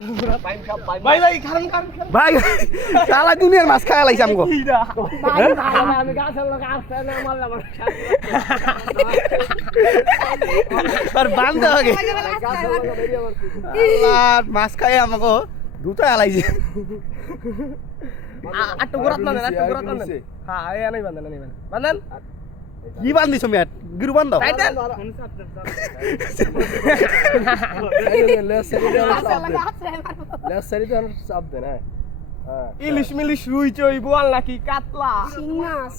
ভাই ভাই খারান খারান ভাই সারা দুনিয়ার মাছ খায় লাইছে আমগো ভাই আমি গাছের লোক আসছে না মারলাম আর বান্ধ আগে আল্লাহ মাছ খায় আমগো দুটো আলাইছে আটটো গুরাত না হ্যাঁ এই নাই বান্ধন বান্ধন কি বান্ধিছো মেট গিরু বান্ধ ইলিশ মিলিশ রুই চই বোয়াল নাকি কাতলা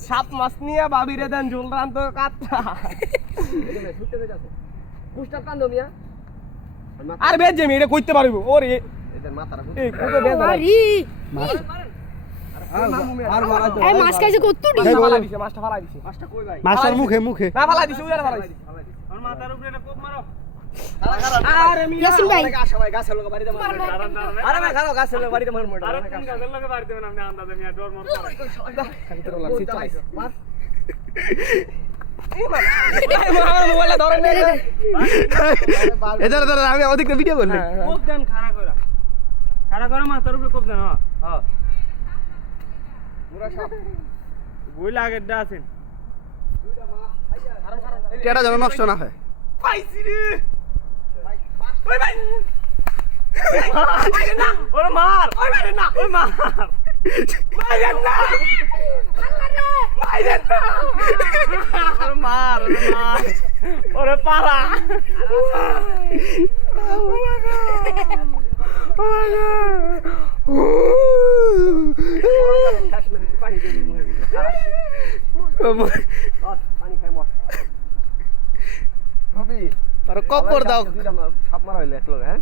সাপ মাছ নিয়ে বাবিরে দেন ঝোল রান্ত কাতলা আর বেজ জমি এটা কইতে পারবো ওরে এই কত বেজ এই মাছ খাইছে কত মাছটা ফালাই দিছে মাছটা কই ভাই মাছের মুখে মুখে না ফালাই দিছে উড়ে ফালাই দিছে আর মাথার উপরে এটা কোপ মারো আরে মিয়া ইয়াসিন ভাই গাছে ভাই গাছের লোক বাড়িতে মার আরে ভাই খাও গাছের লোক বাড়িতে মার মোটা আরে কোন গাছের লোক বাড়িতে না আমি আন্দাজে মিয়া ডর মর করে খালি তোর লাগছে চাইছে মার এই মার আমার মোবাইলে ধরে নে এদার আমি ওদিকে ভিডিও করলি কোপ দেন খাড়া করে মাথার উপরে কোপ দেন হ্যাঁ পুরা সাপ বই লাগে দাছেন দুইটা মাছ খাইয়া টেরা যেন নষ্ট না হয় পাইছি রে ওই ভাই মার না ওরে মার ওই মার না ওই মার মার না মার না ওরে মার ওরে পারা আর কপর দাও সাপ মারা হইলে এক লোক হ্যাঁ